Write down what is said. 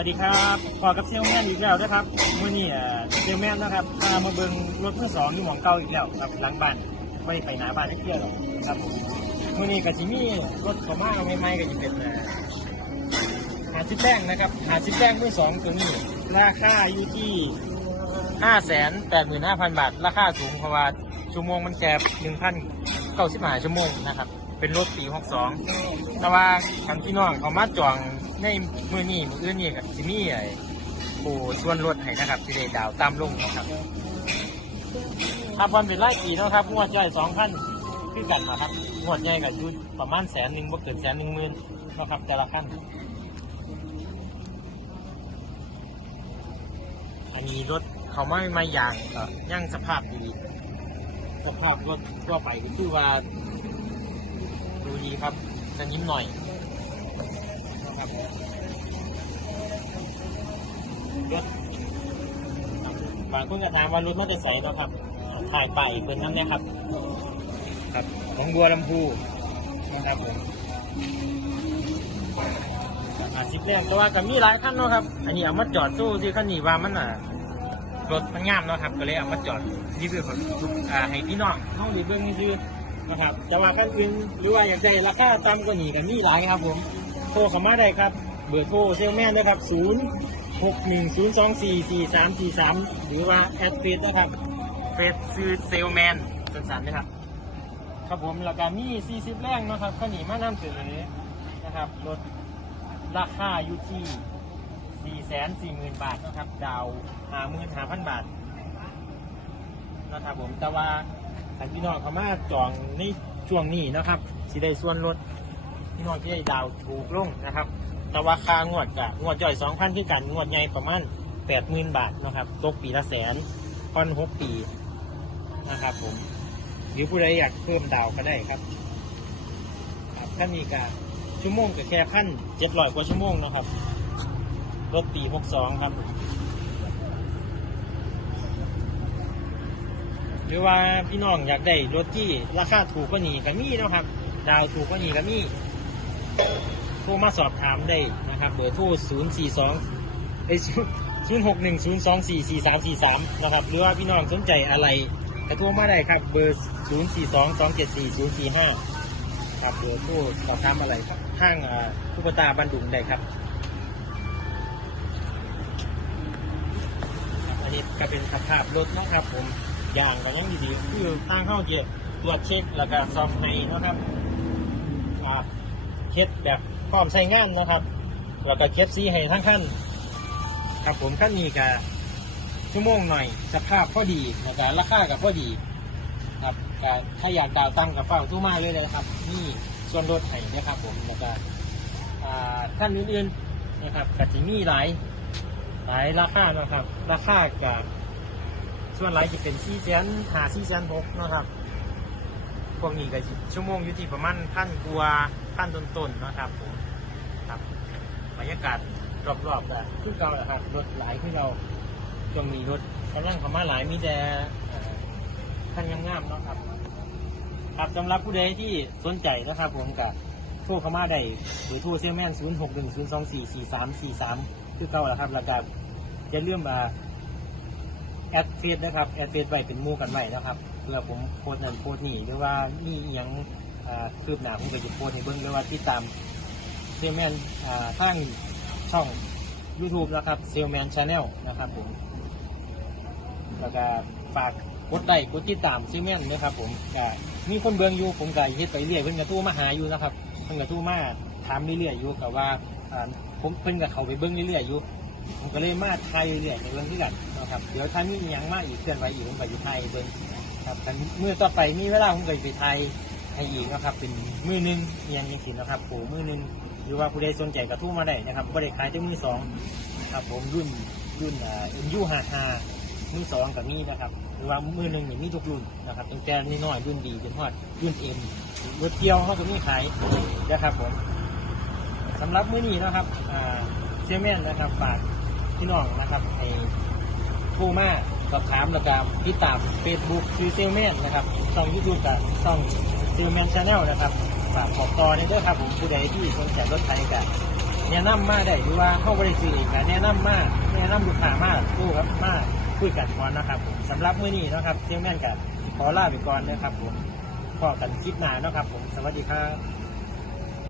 วัสดีครับพอกับเซลแมนอีกแล้วนะครับมื่อนี้เอ่เซลแมนนะครับพามาเบิ่งรถมือสองอยู่หมองเก่าอีกแล้วครับหลังบ้านไม่ไปหนาบ้านที่เที่ยวหรอกครับมื่อนี้ก็จะมีรถเข้ามาใหม่ๆก็จะเป็นหาซิปแป้งนะครับหาซิปแป้งมือสองตัวนี้ ราคาอยู่ที่ห้าแสนแปดหมื่นห้าพันบาท ราคาสูงเพราะว่าชั่วโมงมันแค่หนึ่งพันเก้าสิบห้าชั่วโมงนะครับเป็นรถปีหกสองแต่ว่าทางพี่น้องเขามาจอง ในมือนี้มืออื่นนี่กับซิมี่ไอ้ปูชวนรถให้นะครับที่ได้ดาวตามลงนะครับถ้าบอลเป็นไล่ปีเนาะครับงวดย่อยสองพันคือกันมาครับงวดใหญ่กับยุดประมาณแสนหนึ่งบ่เกินแสนหนึ่งหมื่นนะครับแต่ละขั้นอันนี้รถเขาไม่ไม่ยางก็ยังสภาพดีสภาพรถทั่วไปคือว่าดูดีครับจะยิ้มหน่อย ครับรถบางคนก็ถามว่ารถมอเตอร์ไซค์เนาะครับ ถ่ายไปเพิ่นน้ำเนี่ยครับ ครับของบัวลำพูนะครับผมอ่าสิบเล่มแต่ว่าก็มีหลายคันเนาะครับ อันนี้เอามาจอดสู้ที่คันนี้ว่ามันอะรถมันงามเนาะครับ ก็เลยเอามาจอดรีวิวของอ่าให้พี่น้องน้องรีวิวนี่คือนะครับจะว่าขั้นอื่นหรือว่าอยากได้ราคาต่ำกว่านี้กันมีหลายครับผม โทรเข้ามาได้ครับ เบอร์โทรเซลแมนนะครับ0 6 1 0 2 4 4 3 4 3หรือว่าแอดเฟซนะครับเฟซคือเซลแมนสั้นๆนะครับ ครับผมราคามี 40 แรงนะครับข้าวหนีมานำเสนอนะครับรถราคาอยู่ที่ 4 4 0 0 0 0 บาทนะครับ ดาว55,000บาทนะครับผมแต่ว่าท่านพี่น้องเขามาจองในช่วงนี้นะครับสิได้ส่วนลด พี่น้องที่ได้ดาวถูกลงนะครับ แต่ว่าค่างวดกะงวดย่อยสองพันคือกันงวดใหญ่ประมาณแปดหมื่นบาทนะครับตกปีละแสนผ่อนหกปีนะครับ ผมหรือผู้ใดอยากเพิ่มดาวก็ได้ครับครับถ้ามีการชั่วโมงก็แค่พันเจ็ดร้อยกว่าชั่วโมงนะครับรถปีหกสองครับ หรือว่าพี่น้องอยากได้รถที่ราคาถูกกว่านี้ก็มีนะครับ ดาวถูกกว่านี้ก็มี โทรมาสอบถามได้นะครับเบอร์โทร0 4 2เอ้ย0 6 1 0 2 4 4 3 4 3นะครับหรือว่าพี่น้องสนใจอะไรก็โทรมาได้ครับเบอร์ 0 4 2 2 7 4 0 4 5ครับเบอร์โทรสอบถามอะไรครับทางอ่าทุกตาบันดุงได้ครับอันนี้ก็เป็นสภาพรถนะครับผมอย่างก็ยังดีๆคือทางเข้าเกียร์ตรวจเช็คแล้วก็ซ่อมให้เนะครับอ่า เช็ดแบบพร้อมใช้งานนะครับ แล้วก็เช็ดซีให้ทั้งขั้นครับผมขั้นนี้ก็ชั่วโมงหน่อย สภาพพอดีแล้วก็ราคากับพอดี ครับก็ถ้าอยากดาวตั้งกับเฝ้าทุกมาเลยเลยครับ นี่ส่วนลดให้นะครับผมแล้วก็อ่าท่านอื่นๆนะครับก็จะมีหลายหลายราคานะครับ ราคากับส่วนหลายจะเป็นสี่แสนหาสี่แสนหกนะครับ พวกนี้ก็ชั่วโมงอยู่ที่ประมาณพันกัวาพันต้นๆเนาะครับผมครับบรรยากาศรอบๆแบบขึ้นเก่าแหละครับรถหลายขึ้นเราช่วงนี้รถกำลังเข้ามาหลายมีแต่เอ่อคันงามๆเนาะครับ ครับสำหรับผู้ใดที่สนใจนะครับผมกับโทรเข้ามาได้หรือโทรเซลแมน0 6 1 0 2 4 4 3 4 3คือเก่าแหละครับแล้วก็จะเลื่อมมาแอดเฟซนะครับแอดเฟซไว้เป็นมู่กันไว้นะครับ พื่อผมโพสนั่นโพสนี่หรือว่ามีอยังอ่าคืบหน้าผมก็จะโพสให้เบิ่งหรือว่าติดตามเซลแมนอ่าทางช่อง YouTube นะครับเซลแมนชาแนลนะครับผมแล้วก็ฝากกดไลค์กดติดตามเซีเมนนะครับผมก็มีคนเบื้องอยู่ผมก็เฮ็ดไปเรื่อยเพิ่นก็โตู้มาหาอยู่นะครับเพิ่นก็โตู้มาถามเรื่อยๆอยู่กับว่าผมเพิ่นก็เขาไปเบิ่งเรื่อยๆอยู่ผมก็เลยมาไทยเรื่อยในเรื่องที่กันนะครับ เดี๋ยวถ้ามีอีหยังมากอีกเคลื่อนไหวอีกผมก็อยู่ไทยเบิ่ง ครับแต่เมื่อต่อไปมีเวลาผมก็จะไปไทยให้อีกนะครับ เป็นมือหนึ่งเอียงยังสินะครับโอ้มือหนึ่งหรือว่าผู้ใดสนใจก็โทุ่มาได้นะครับบ่ได้ขายแต่มือสองครับผมรุ่นรุ่นอ่า MU 55มือสองกับมีนะครับ หรือว่ามือหนึ่งนี่มีทุกรุ่นนะครับตั้งแต่นี่น้อยรุ่นดีจนฮอดรุ่นเอ็มรถเกียวเขาก็มีขายนะครับผมสำหรับมื้อนี้นะครับอ่าเชแมนนะครับฝากพี่น้องนะครับให้โทรมา สอบถามแล้วก็ติดตาม Facebook คือเซลแมนนะครับช่องยูทูบกับช่องเซลแมนชาแนลนะครับฝากบอกต่อในเด้องครับผมผู้ใดที่สนใจรถไทยกันแนะนำมาได้หรือว่าเข้าบริษัทอีกก็แนะนำมาแนะนำลูกค้ามาตู้ครับมากคุยกันก่อนนะครับผมสำหรับมื้อนี้นะครับเที่ยงแมนกันขอลาไปก่อนนะครับผมพอกันคลิปหน้านะครับผมสวัสดีครับ